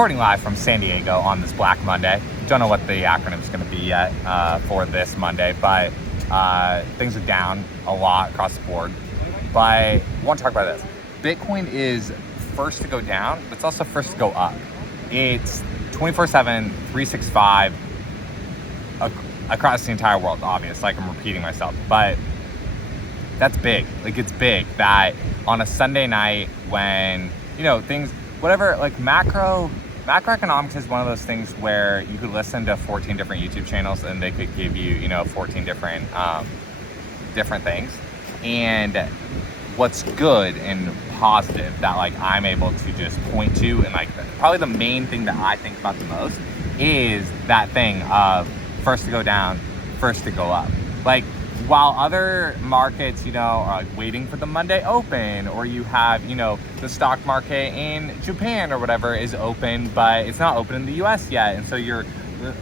recording live from San Diego on this Black Monday. Don't know what the acronym is going to be yet for this Monday, but things are down a lot across the board. But I want to talk about this. Bitcoin is first to go down, but it's also first to go up. It's 24/7, 365 across the entire world, obvious, like I'm repeating myself, but that's big. Like, it's big that on a Sunday night when, you know, things, whatever, like macroeconomics is one of those things where you could listen to 14 different YouTube channels and they could give you, 14 different things. And what's good and positive that like I'm able to just point to, and like probably the main thing that I think about the most is that thing of first to go down, first to go up. Like, while other markets, are like waiting for the Monday open, or you have, the stock market in Japan or whatever is open, but it's not open in the US yet. And so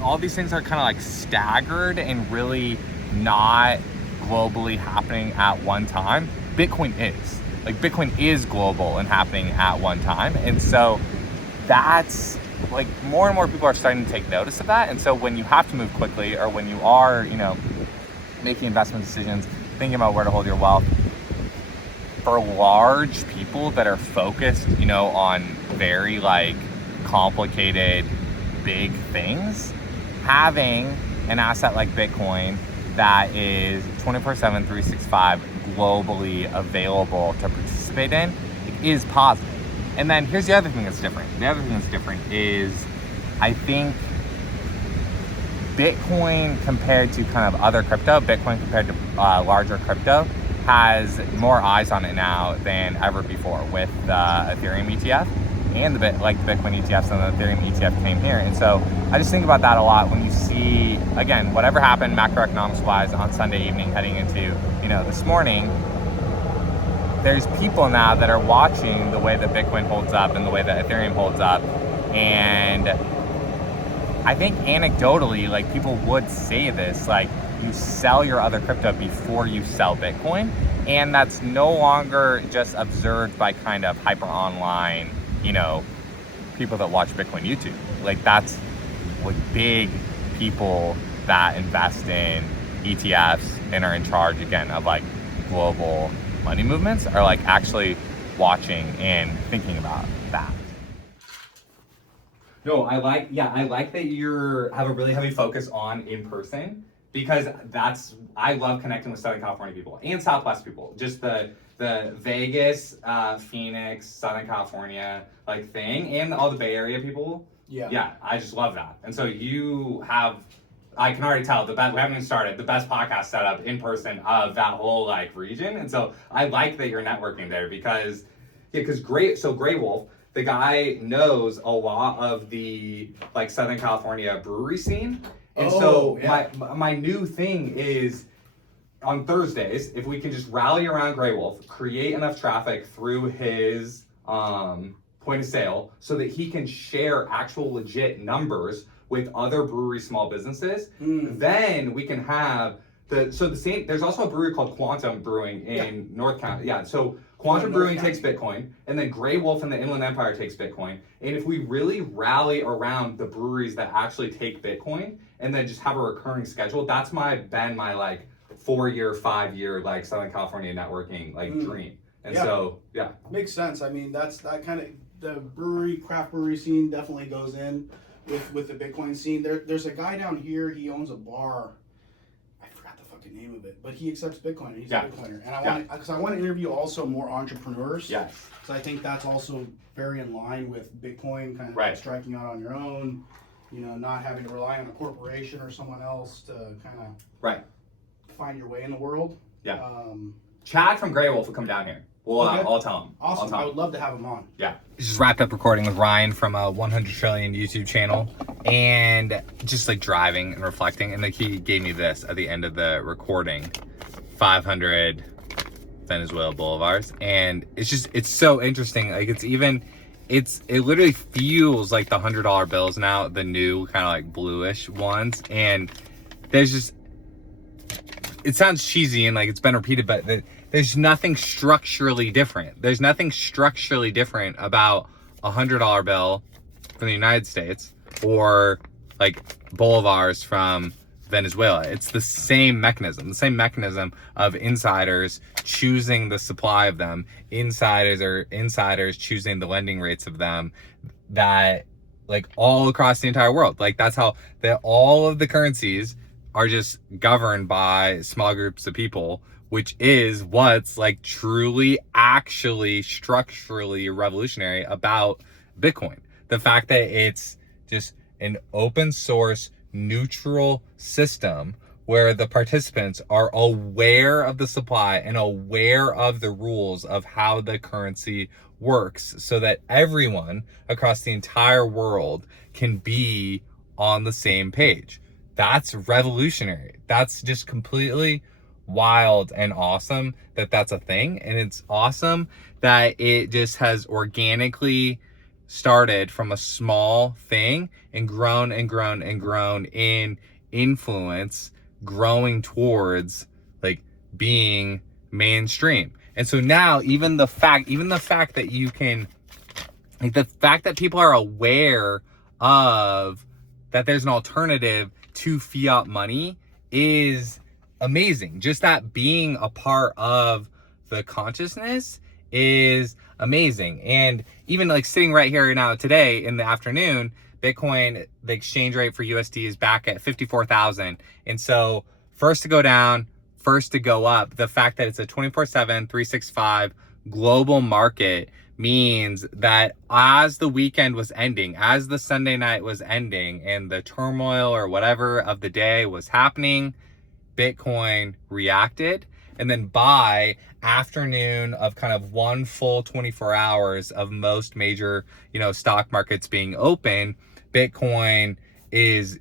all these things are kind of like staggered and really not globally happening at one time. Bitcoin is. Like, Bitcoin is global and happening at one time. And so that's like, more and more people are starting to take notice of that. And so when you have to move quickly, or when you are, making investment decisions, thinking about where to hold your wealth, for large people that are focused, on very like complicated, big things, having an asset like Bitcoin that is 24/7, 365 globally available to participate in is positive. And then here's the other thing that's different. The other thing that's different is, I think, Bitcoin compared to kind of other crypto, Bitcoin compared to larger crypto has more eyes on it now than ever before with the Ethereum ETF and the Bitcoin ETFs, and the Ethereum ETF came here. And so I just think about that a lot when you see, again, whatever happened macroeconomics wise on Sunday evening heading into, this morning, there's people now that are watching the way that Bitcoin holds up and the way that Ethereum holds up. And I think anecdotally, like, people would say this, like, you sell your other crypto before you sell Bitcoin. And that's no longer just observed by kind of hyper online, people that watch Bitcoin YouTube. Like, that's like big people that invest in ETFs and are in charge, again, of like global money movements, are like actually watching and thinking about that. No, I like that you have a really heavy focus on in person, because I love connecting with Southern California people and Southwest people. Just the Vegas, Phoenix, Southern California like thing, and all the Bay Area people. Yeah, I just love that. And so you have, I can already tell, we haven't even started, the best podcast setup in person of that whole like region. And so I like that you're networking there, because Grey Wolf, the guy knows a lot of the like Southern California brewery scene. And my new thing is, on Thursdays, if we can just rally around Grey Wolf, create enough traffic through his point of sale so that he can share actual legit numbers with other brewery small businesses, then we can have there's also a brewery called Quantum Brewing in North County. Yeah, so Quantum Brewing takes Bitcoin, and then Grey Wolf and the Inland Empire takes Bitcoin. And if we really rally around the breweries that actually take Bitcoin and then just have a recurring schedule, that's been my like 4-year, 5-year like Southern California networking like dream. And so makes sense. I mean, that kind of the craft brewery scene definitely goes in with the Bitcoin scene. There's a guy down here, he owns a bar. I forgot the fucking name of it, but he accepts Bitcoin. He's a Bitcoiner. And I want to interview also more entrepreneurs. Yeah. Because I think that's also very in line with Bitcoin, kind of like striking out on your own, not having to rely on a corporation or someone else to kind of find your way in the world. Yeah. Chad from Grey Wolf will come down here. Well, I'll tell him. Awesome. I would love to have him on. Yeah. Just wrapped up recording with Ryan from a 100 Trillion YouTube channel, and just like driving and reflecting. And like, he gave me this at the end of the recording, 500 Venezuela Bolivars. And it's so interesting. Like, it literally feels like the $100 bills now, the new kind of like bluish ones. And it sounds cheesy and like it's been repeated, but there's nothing structurally different. There's nothing structurally different about a $100 bill from the United States or like bolivars from Venezuela. It's the same mechanism of insiders choosing the supply of them, insiders choosing the lending rates of them, that like all across the entire world. Like that's how all of the currencies are just governed by small groups of people, which is what's like truly, actually, structurally revolutionary about Bitcoin. The fact that it's just an open source, neutral system where the participants are aware of the supply and aware of the rules of how the currency works, so that everyone across the entire world can be on the same page. That's revolutionary. That's just completely wild and awesome that that's a thing. And it's awesome that it just has organically started from a small thing and grown and grown and grown in influence, growing towards like being mainstream. And so now even the fact that you can, like the fact that people are aware of that there's an alternative to fiat money is amazing. Just that being a part of the consciousness is amazing. And even like sitting right here now today in the afternoon, Bitcoin, the exchange rate for USD is back at 54,000. And so first to go down, first to go up. The fact that it's a 24/7, 365 global market means that as the weekend was ending, as the Sunday night was ending and the turmoil or whatever of the day was happening, Bitcoin reacted. And then by afternoon of kind of one full 24 hours of most major, stock markets being open, Bitcoin is,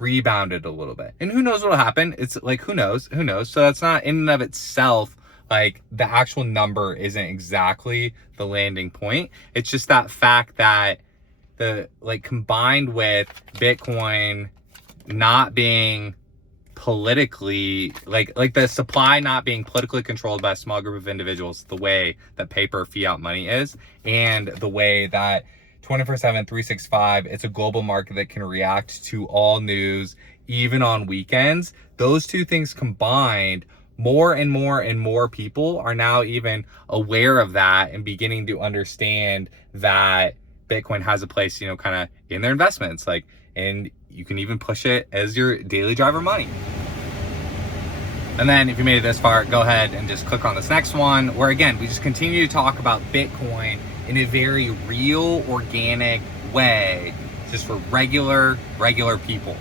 rebounded a little bit. And who knows what'll happen? It's like, who knows? So that's not in and of itself, like the actual number isn't exactly the landing point. It's just that fact that combined with Bitcoin not being politically, like the supply not being politically controlled by a small group of individuals, the way that paper fiat money is, and the way that 24/7, 365, it's a global market that can react to all news, even on weekends. Those two things combined, more and more and more people are now even aware of that and beginning to understand that Bitcoin has a place, kind of in their investments. And you can even push it as your daily driver money. And then if you made it this far, go ahead and just click on this next one, where again, we just continue to talk about Bitcoin in a very real, organic way, just for regular people.